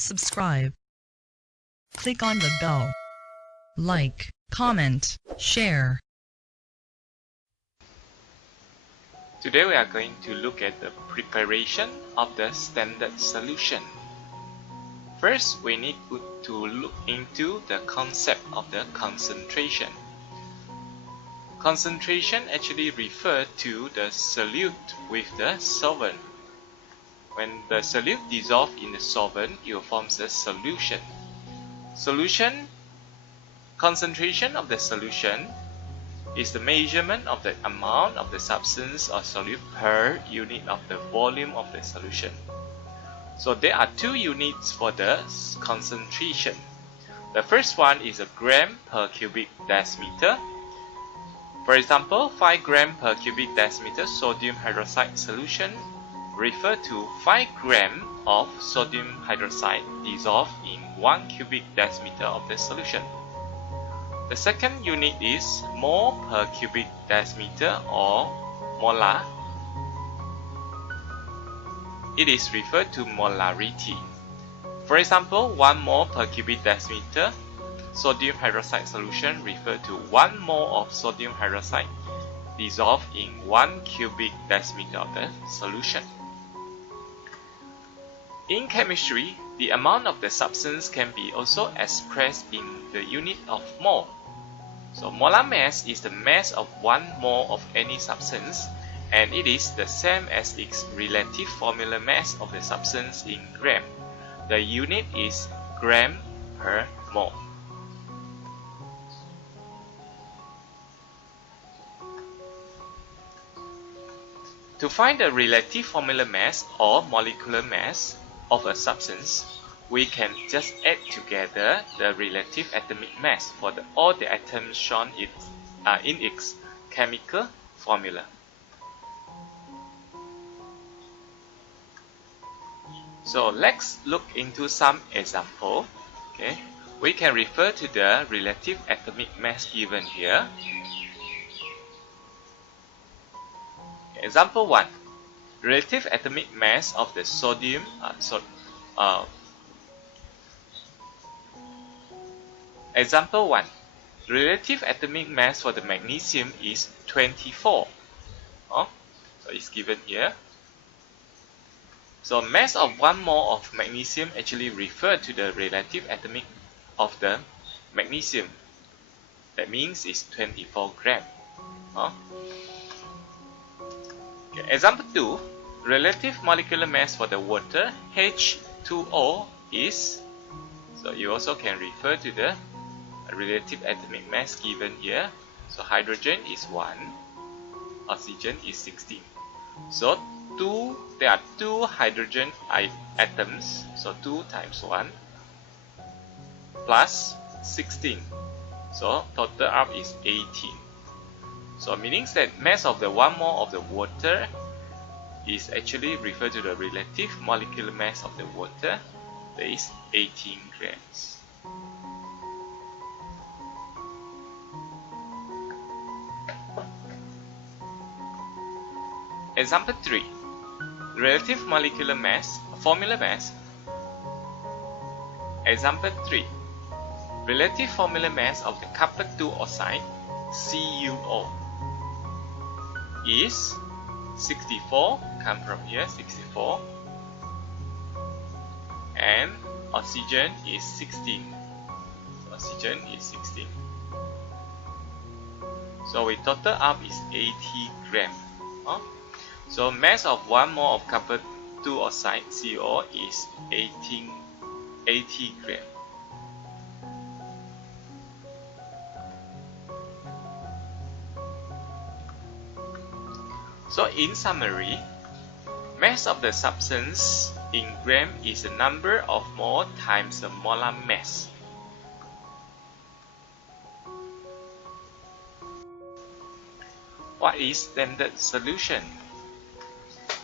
subscribe. Click on the bell. Like, comment, share. Today we are going to look at the preparation of the standard solution. First, we need to look into the concept of the concentration. Concentration actually refers to the solute with the solvent. When the solute dissolves in the solvent, it forms a solution. Concentration of the solution is the measurement of the amount of the substance or solute per unit of the volume of the solution. So there are two units for the concentration. The first one is a gram per cubic decimeter. For example, 5 gram per cubic decimeter sodium hydroxide solution refer to 5 gram of sodium hydroxide dissolved in 1 cubic decimeter of the solution. The second unit is mole per cubic decimeter or molar. It is referred to molarity. For example, 1 mole per cubic decimeter sodium hydroxide solution refer to 1 mole of sodium hydroxide dissolved in 1 cubic decimeter of the solution. In chemistry, the amount of the substance can be also expressed in the unit of mole. So molar mass is the mass of 1 mole of any substance, and it is the same as its relative formula mass of the substance in gram. The unit is gram per mole. To find the relative formula mass or molecular mass of a substance, we can just add together the relative atomic mass for all the atoms shown in its chemical formula. So let's look into some example. Okay, we can refer to the relative atomic mass given here. Example 1. Relative atomic mass of the sodium Example 1. Relative atomic mass for the magnesium is 24. So it's given here. So mass of 1 mole of magnesium actually refer to the relative atomic of the magnesium. That means it's 24 gram. Okay. Example 2. Relative molecular mass for the water H2O is, so you also can refer to the relative atomic mass given here. So hydrogen is 1, oxygen is 16. So there are 2 hydrogen atoms, so 2 times 1 plus 16. So total up is 18. So meaning that mass of the 1 mole of the water is actually referred to the relative molecular mass of the water, that is 18 grams. Example 3. Relative molecular mass, formula mass. Example 3. Relative formula mass of the copper 2 oxide, CuO, is 64, come from here, 64, and oxygen is 16. Oxygen is 16. So we total up is 80 gram. So mass of 1 mole of copper 2 oxide, CuO, is 80 gram. So in summary, mass of the substance in gram is the number of mole times the molar mass. What is standard solution?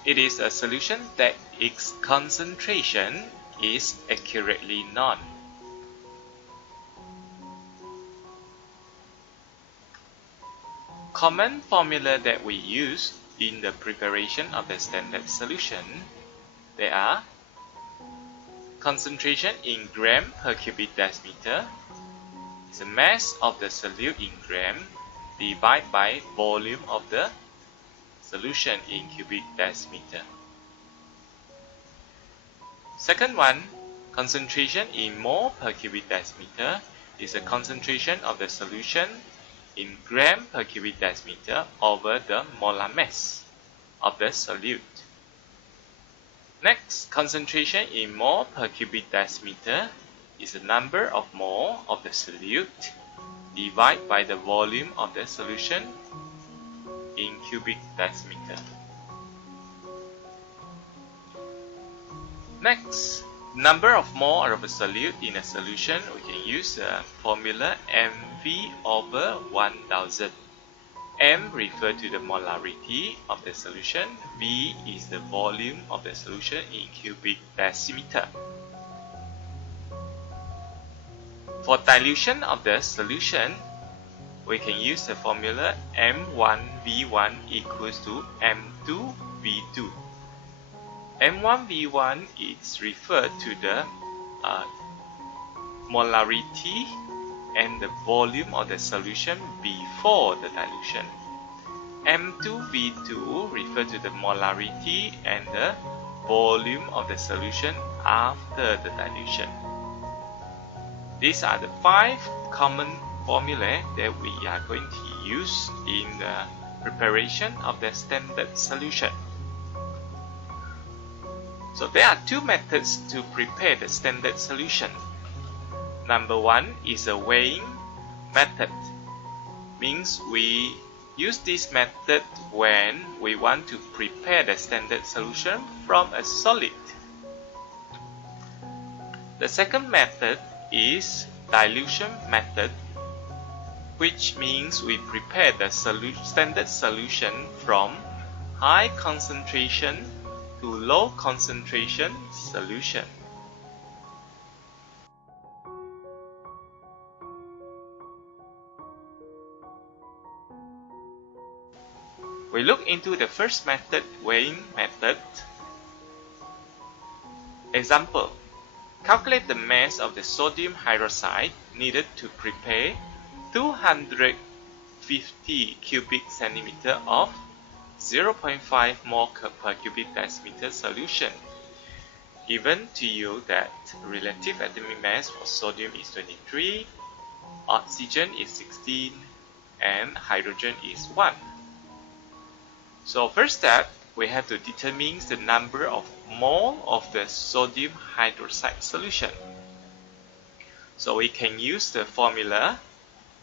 It is a solution that its concentration is accurately known. Common formula that we use in the preparation of the standard solution, they are concentration in gram per cubic decimeter is the mass of the solute in gram divided by volume of the solution in cubic decimeter. Second one, concentration in mole per cubic decimeter is the concentration of the solution in gram per cubic decimeter over the molar mass of the solute. Next, concentration in mole per cubic decimeter is the number of mole of the solute divided by the volume of the solution in cubic decimeter. Next, number of mole of a solute in a solution, we can use the formula mv over 1000. M refers to the molarity of the solution, V is the volume of the solution in cubic decimeter. For dilution of the solution, we can use the formula M1V1 equals to M2V2. M1V1 is referred to the molarity and the volume of the solution before the dilution. M2V2 refers to the molarity and the volume of the solution after the dilution. These are the 5 common formulae that we are going to use in the preparation of the standard solution. So there are 2 methods to prepare the standard solution. Number 1 is a weighing method. Means we use this method when we want to prepare the standard solution from a solid. The second method is dilution method, which means we prepare the standard solution from high concentration to low concentration solution. We look into the first method, weighing method. Example, calculate the mass of the sodium hydroxide needed to prepare 250 cubic centimeter of 0.5 mole per cubic decimeter solution. Given to you that relative atomic mass for sodium is 23, oxygen is 16, and hydrogen is 1. So first step, we have to determine the number of mole of the sodium hydroxide solution. So we can use the formula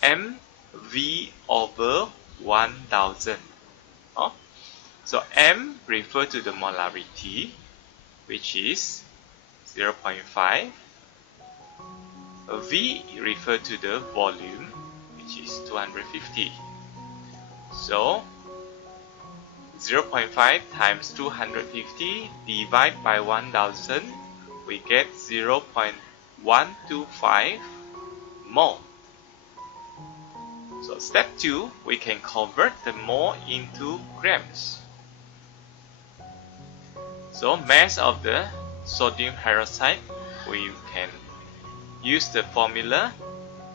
mv over 1000. So m refers to the molarity, which is 0.5. V refers to the volume, which is 250. So 0.5 times 250 divided by 1000, we get 0.125 mole. So step 2, we can convert the mole into grams. So mass of the sodium hydroxide, we can use the formula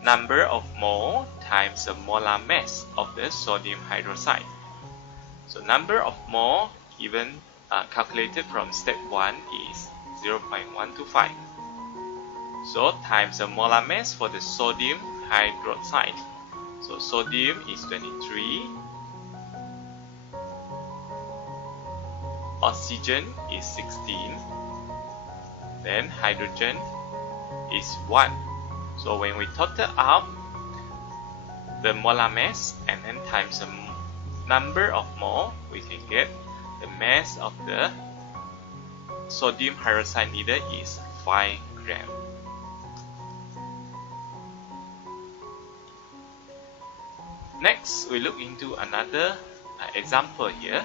number of mole times the molar mass of the sodium hydroxide. So number of mole given calculated from step 1 is 0.125. So times the molar mass for the sodium hydroxide. So sodium is 23. Oxygen is 16. Then hydrogen is 1. So when we total up the molar mass and then times the number of mole, we can get the mass of the sodium hydroxide needed is 5 grams. Next, we look into another example here.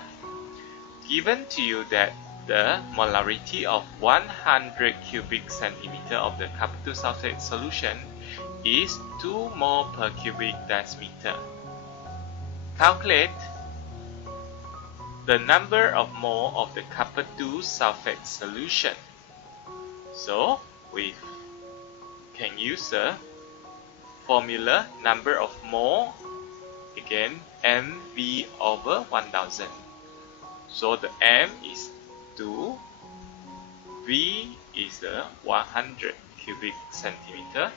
Given to you that the molarity of 100 cubic centimeter of the copper 2 sulfate solution is 2 mole per cubic decimeter. Calculate the number of mole of the copper 2 sulfate solution. So we can use the formula number of mole, again mv over 1000. So the m is 2, v is 100 cubic centimeter.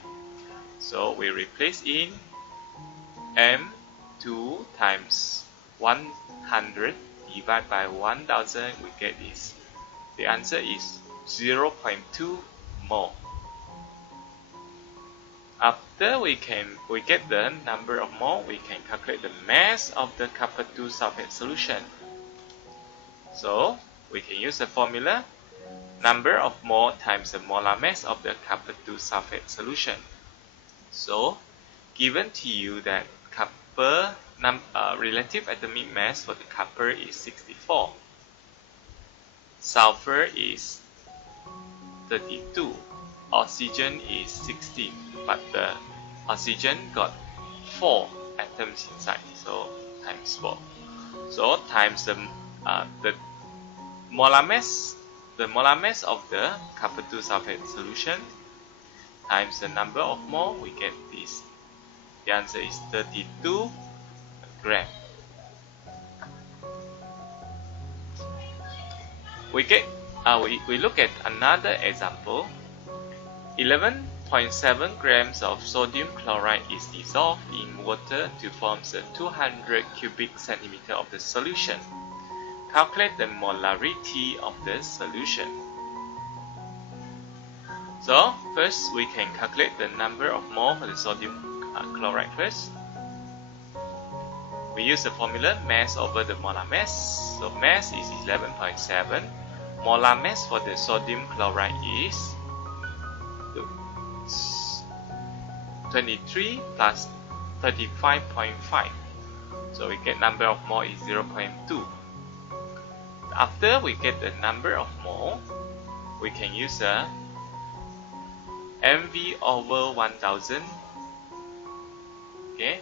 So we replace in m2 times 100 divided by 1000, we get this. The answer is 0.2 mole. After we get the number of mole, we can calculate the mass of the copper 2 sulfate solution. So we can use the formula number of mole times the molar mass of the copper 2 sulfate solution. So given to you that copper relative atomic mass for the copper is 64, sulfur is 32, oxygen is 16, but the oxygen got 4 atoms inside, so times 4. So times the molar mass of the copper 2 sulfate solution times the number of mole, we get this. The answer is 32 gram. We look at another example. 11.7 grams of sodium chloride is dissolved in water to form the 200 cubic centimeter of the solution. Calculate the molarity of the solution. So first we can calculate the number of mole for the sodium chloride first. We use the formula mass over the molar mass. So mass is 11.7. Molar mass for the sodium chloride is 23 plus 35.5. So we get number of mole is 0.2. After we get the number of mole, we can use a mv over 1000. Okay,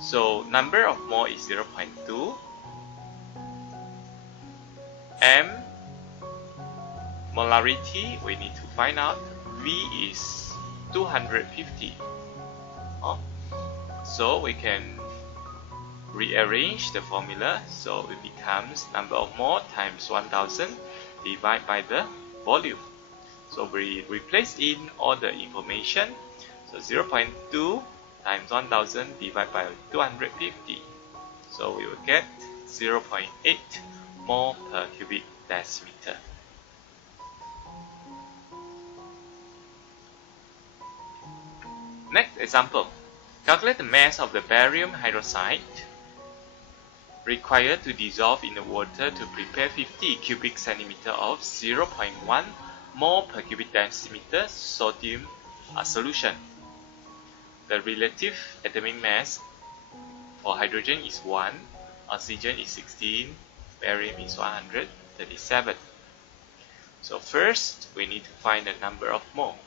so number of mole is 0.2. M molarity we need to find out. V is 250. So we can rearrange the formula, so it becomes number of mole times 1000 divided by the volume. So we replace in all the information. So 0.2 times 1000 divided by 250. So we will get 0.8 mole per cubic decimeter. Next example. Calculate the mass of the barium hydroxide required to dissolve in the water to prepare 50 cubic centimeter of 0.1 mole per cubic decimeter sodium solution. The relative atomic mass for hydrogen is 1, oxygen is 16, barium is 137. So first we need to find the number of mole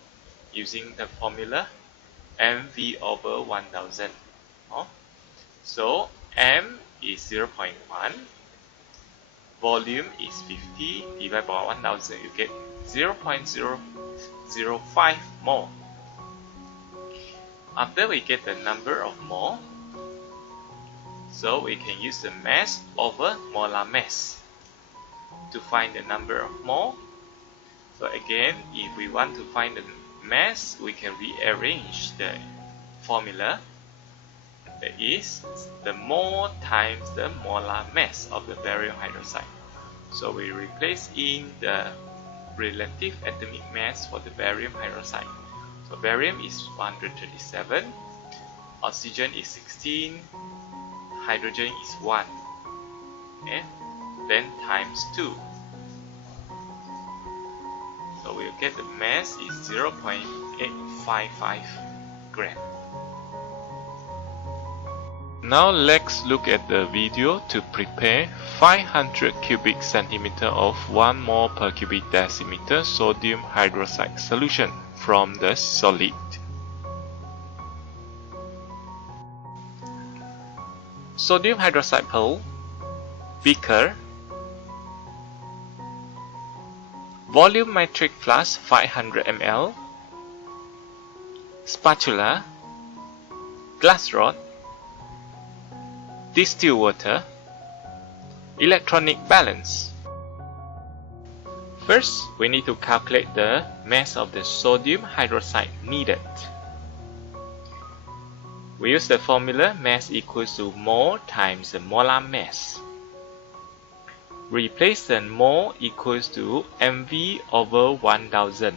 using the formula mv over 1000. So m is 0.1, volume is 50 divided by 1000, you get 0.005 mole. After we get the number of mole, so we can use the mass over molar mass to find the number of mole. So again, if we want to find the mass, we can rearrange the formula. That is the mole times the molar mass of the barium hydroxide. So we replace in the relative atomic mass for the barium hydroxide. So barium is 137, oxygen is 16, hydrogen is 1, okay? Then times 2. So we'll get the mass is 0.855 gram. Now let's look at the video to prepare 500 cubic centimeter of 1 mole per cubic decimeter sodium hydroxide solution from the solute. Sodium hydroxide pool, beaker, volume nitric flask 500 ml, spatula, glass rod, distilled water, electronic balance. First, we need to calculate the mass of the sodium hydroxide needed. We use the formula mass equals to mole times the molar mass. Replace the mole equals to mv over 1000.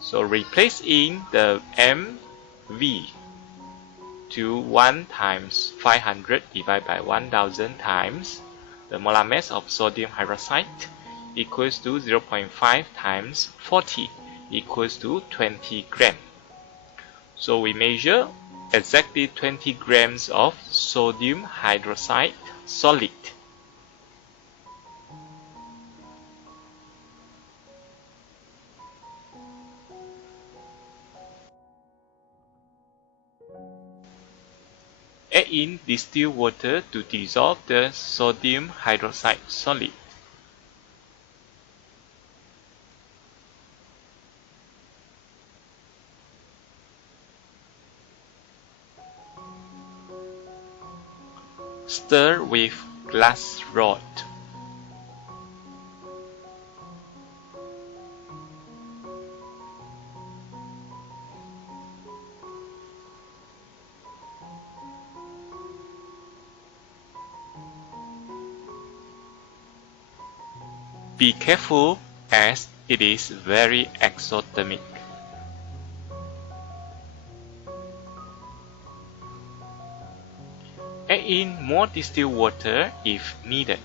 So replace in the mv to 1 times 500 divided by 1000 times the molar mass of sodium hydroxide equals to 0.5 times 40 equals to 20 gram. So we measure exactly 20 grams of sodium hydroxide solid. Add in distilled water to dissolve the sodium hydroxide solid. Stir with glass rod. Be careful as it is very exothermic. Add in more distilled water if needed.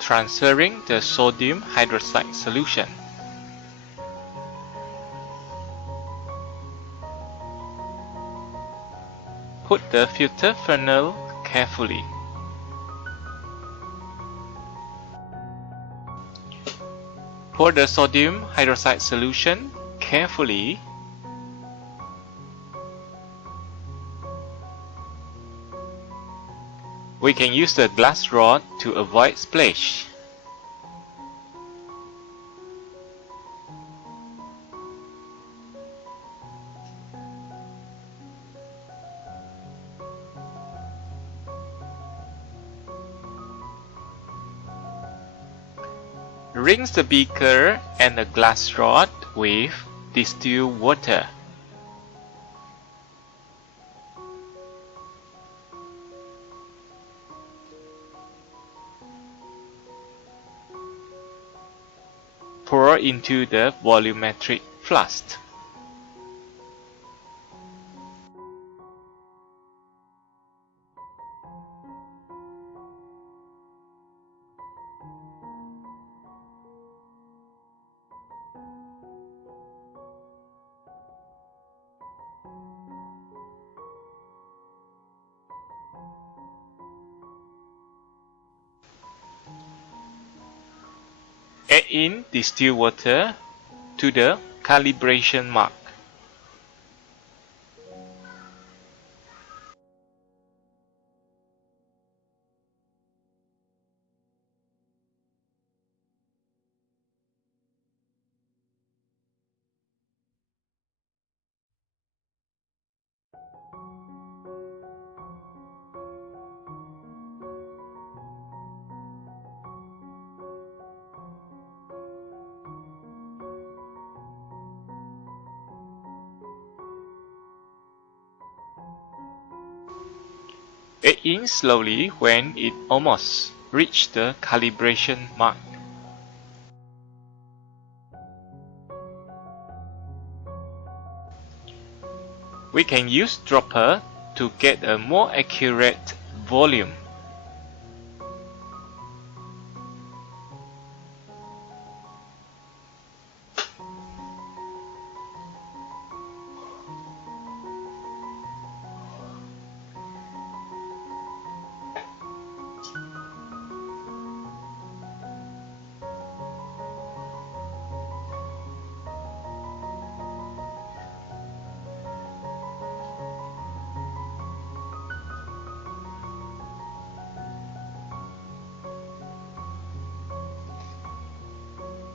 Transferring the sodium hydroxide solution. Put the filter funnel carefully. Pour the sodium hydroxide solution carefully. We can use the glass rod to avoid splash. Rinse the beaker and the glass rod with distilled water. Pour into the volumetric flask. Add in distilled water to the calibration mark. Add in slowly when it almost reaches the calibration mark. We can use dropper to get a more accurate volume.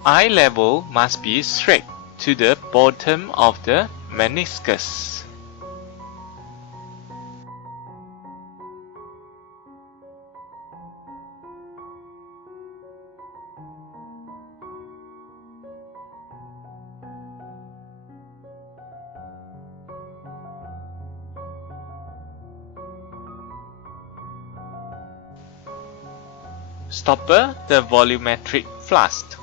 eye level must be straight to the bottom of the meniscus. Stopper the volumetric flask.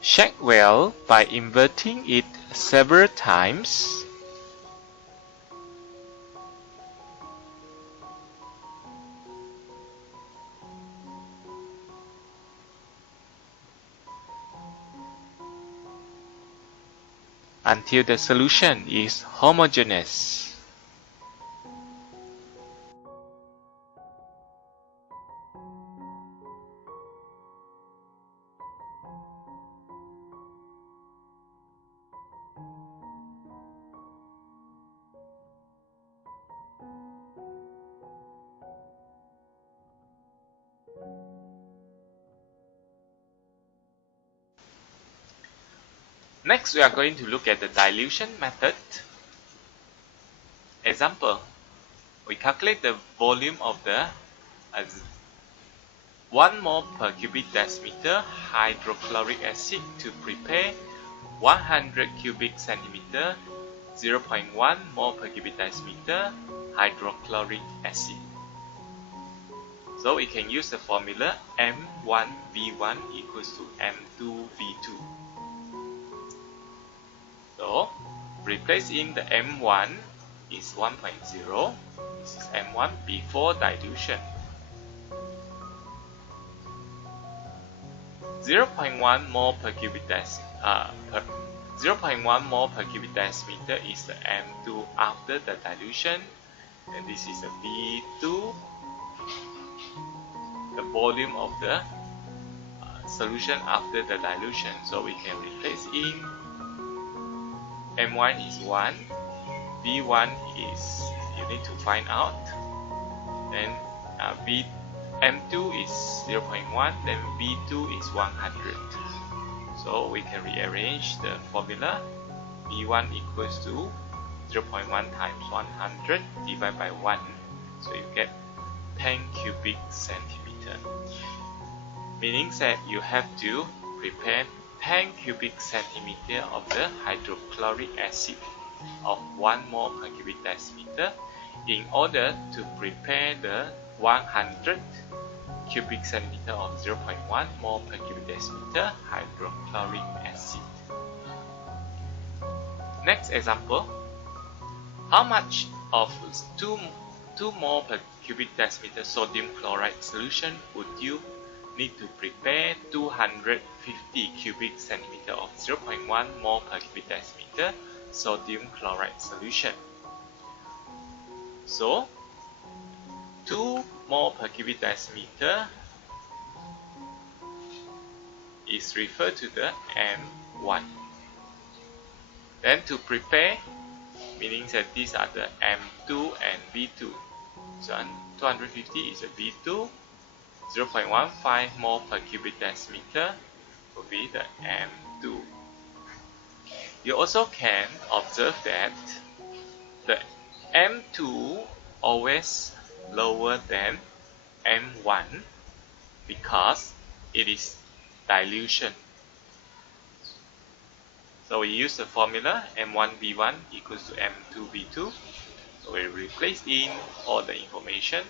Check well by inverting it several times. Until the solution is homogeneous. Next, we are going to look at the dilution method. Example, we calculate the volume of the 1 mole per cubic decimeter hydrochloric acid to prepare 100 cubic centimeter 0.1 mole per cubic decimeter hydrochloric acid. So we can use the formula M1V1 equals to M2V2. So replace in the M1 is 1.0. This is M1 before dilution. 0.1 mole per cubic decimeter 0.1 mole per cubic decimeter is the M2 after the dilution, and this is the V2, the volume of the solution after the dilution. So we can replace in M1 is 1, V1 is, you need to find out, then M2 is 0.1, then V2 is 100. So we can rearrange the formula. V1 equals to 0.1 times 100 divided by 1. So you get 10 cubic centimeter. Meaning that you have to prepare 10 cubic centimeter of the hydrochloric acid of 1 mole per cubic decimeter in order to prepare the 100 cubic centimeter of 0.1 mole per cubic decimeter hydrochloric acid. Next example, how much of 2 mole per cubic decimeter sodium chloride solution would you need to prepare 250 cubic centimeter of 0.1 mole per cubic decimeter sodium chloride solution? So 2 mole per cubic decimeter is referred to the M1. Then to prepare, meaning that these are the M2 and V2. So 250 is a V2, 0.15 mole per cubic decimeter will be the M2. You also can observe that the M2 always lower than M1 because it is dilution. So we use the formula M1V1 equals to M2V2. So we replace in all the information.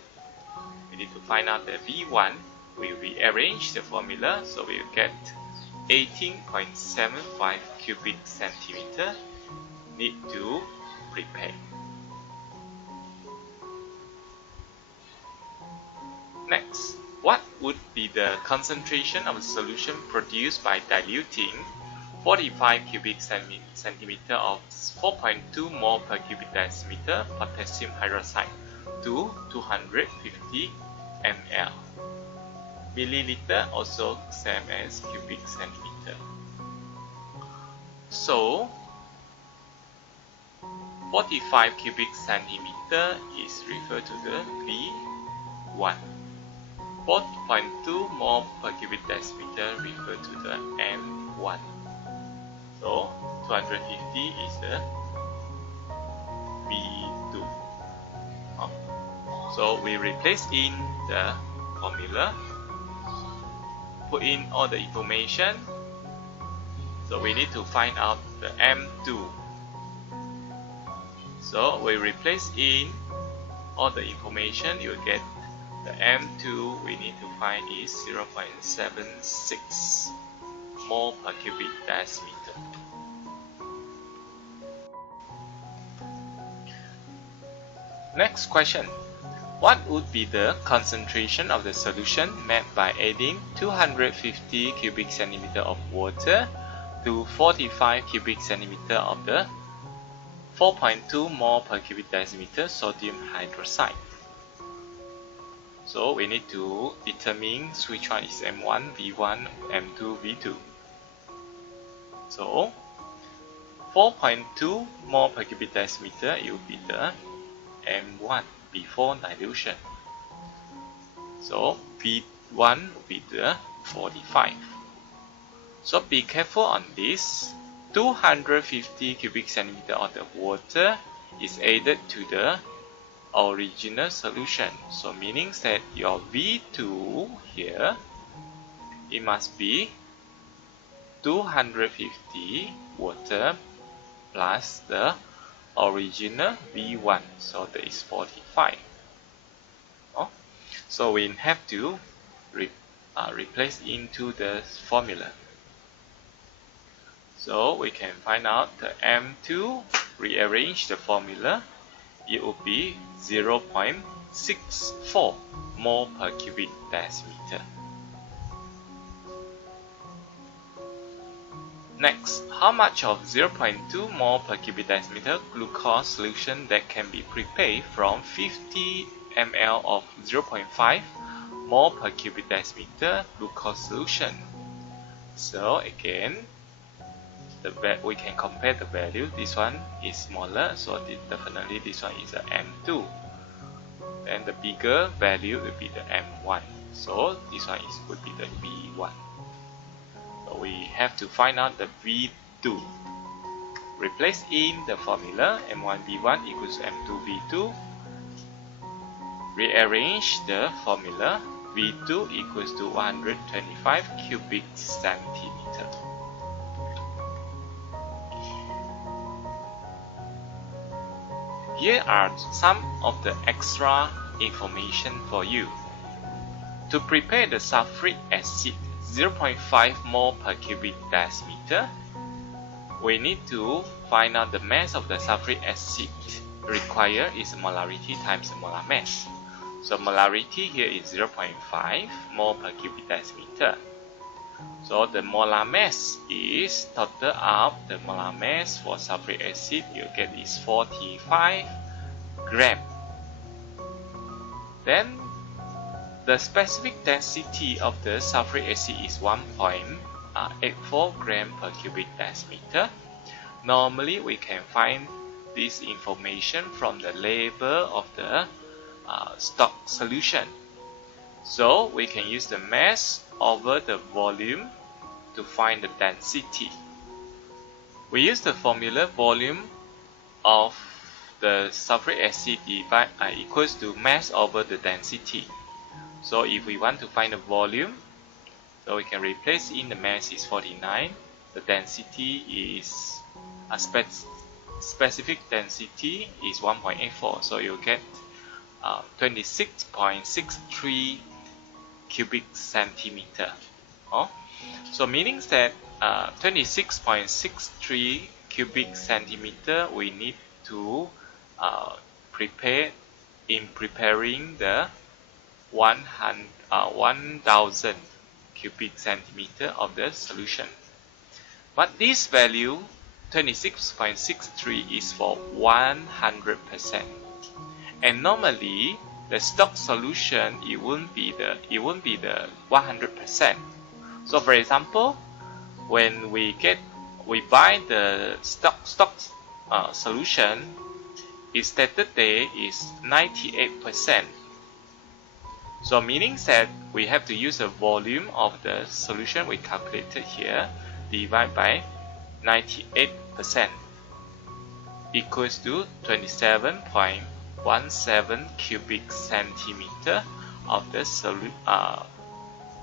We need to find out the V1. We rearrange the formula, so we will get 18.75 cubic centimeter need to prepare. Next, what would be the concentration of the solution produced by diluting 45 cubic centimeter of 4.2 mole per cubic decimeter potassium hydroxide to 250 ml? Milliliter also same as cubic centimeter. So 45 cubic centimeter is referred to the V1. 4.2 mole per cubic decimeter refer to the M1. So 250 is the V2. So we replace in the formula, put in all the information. So we need to find out the M2. So we replace in all the information, you will get the M2 we need to find is 0.76 mole per cubic decimeter. Next question. What would be the concentration of the solution met by adding 250 cubic centimeter of water to 45 cubic centimeter of the 4.2 mole per cubic decimeter sodium hydroxide? So we need to determine which one is M1, V1, M2, V2. So 4.2 mole per cubic decimeter, it will be the M1 before dilution. So V1 will be the 45. So be careful on this. 250 cubic centimeter of the water is added to the original solution. So meaning that your V2 here, it must be 250 water plus the original V1. So that is 45. So we have to replace into the formula. So we can find out the M2, rearrange the formula, it would be 0.64 mole per cubic decimeter. Next, how much of 0.2 mole per cubic decimeter glucose solution that can be prepared from 50 ml of 0.5 mole per cubic decimeter glucose solution? So again, we can compare the value. This one is smaller, so definitely this one is a M2. And the bigger value will be the M1. So this one would be the V1. So we have to find out the V2. Replace in the formula M1 V1 equals M2 V2. Rearrange the formula. V2 equals to 125 cubic centimeter. Here are some of the extra information for you. To prepare the sulfuric acid 0.5 mole per cubic decimeter, we need to find out the mass of the sulfuric acid required is molarity times the molar mass. So molarity here is 0.5 mole per cubic decimeter. So the molar mass is total out the molar mass for sulfuric acid you get is 45 gram. Then the specific density of the sulfuric acid is 1.84 gram per cubic decimeter. Normally we can find this information from the label of the stock solution. So we can use the mass over the volume to find the density. We use the formula volume of the sulfuric acid equals to mass over the density. So if we want to find the volume, so we can replace in the mass is 49. The density is specific density is 1.84. So you get 26.63 cubic centimeter. So meaning that 26.63 cubic centimeter we need to prepare in preparing the 1000 cubic centimeter of the solution. But this value 26.63 is for 100%. And normally the stock solution it won't be the 100%. So for example, when we buy the stock solution, its stated day is 98%. So meaning that we have to use the volume of the solution we calculated here divided by 98% equals to 27.17 cubic centimeter of the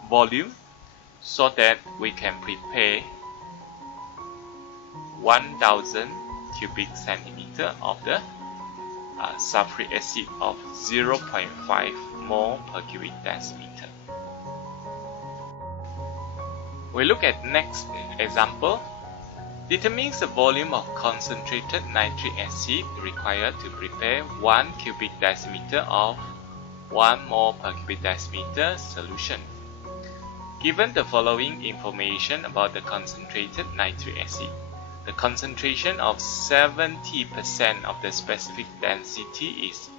volume, so that we can prepare 1000 cubic centimeter of the sulfuric acid of 0.5 mole per cubic decimeter. We look at next example. Determines the volume of concentrated nitric acid required to prepare 1 cubic decimeter of 1 mole per cubic decimeter solution. Given the following information about the concentrated nitric acid, the concentration of 70% of the specific density is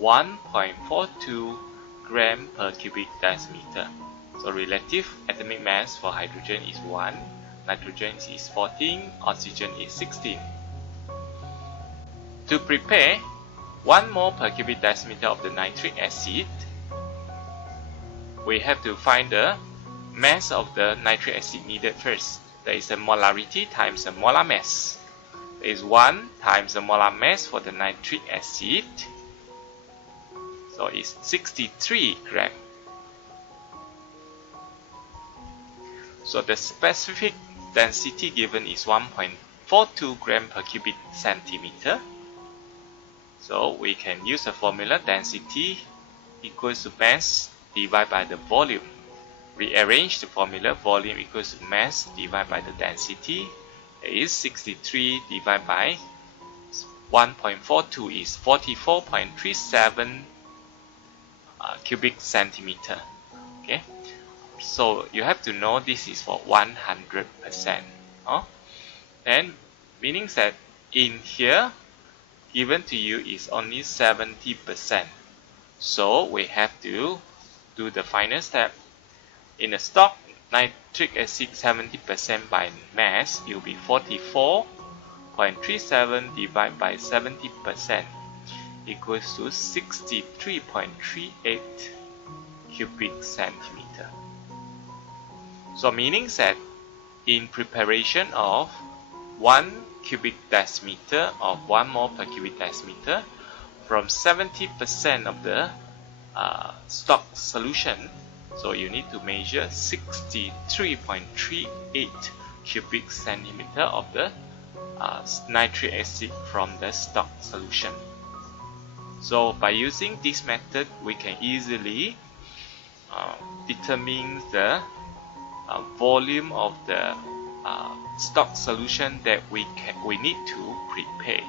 1.42 gram per cubic decimeter. So relative atomic mass for hydrogen is 1, nitrogen is 14, oxygen is 16. To prepare 1 mole per cubic decimeter of the nitric acid, we have to find the mass of the nitric acid needed first. There is a molarity times the molar mass. There is 1 times the molar mass for the nitric acid. So it's 63 gram. So the specific density given is 1.42 gram per cubic centimeter. So we can use the formula density equals to mass divided by the volume. Rearrange the formula, volume equals to mass divided by the density. It is 63 divided by 1.42 is 44.37 cubic centimeter. Okay, so you have to know this is for 100%. Then meaning that in here given to you is only 70%. So we have to do the final step. In the stock nitric acid 70% by mass, it will be 44.37 divided by 70% equals to 63.38 cubic centimeter. So meaning that in preparation of 1 cubic decimeter of 1 mole per cubic decimeter from 70% of the stock solution, so you need to measure 63.38 cubic centimeter of the nitric acid from the stock solution. So by using this method, we can easily determine the volume of the stock solution that we need to prepare.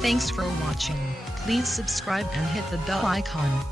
Thanks for watching. Please subscribe and hit the bell icon.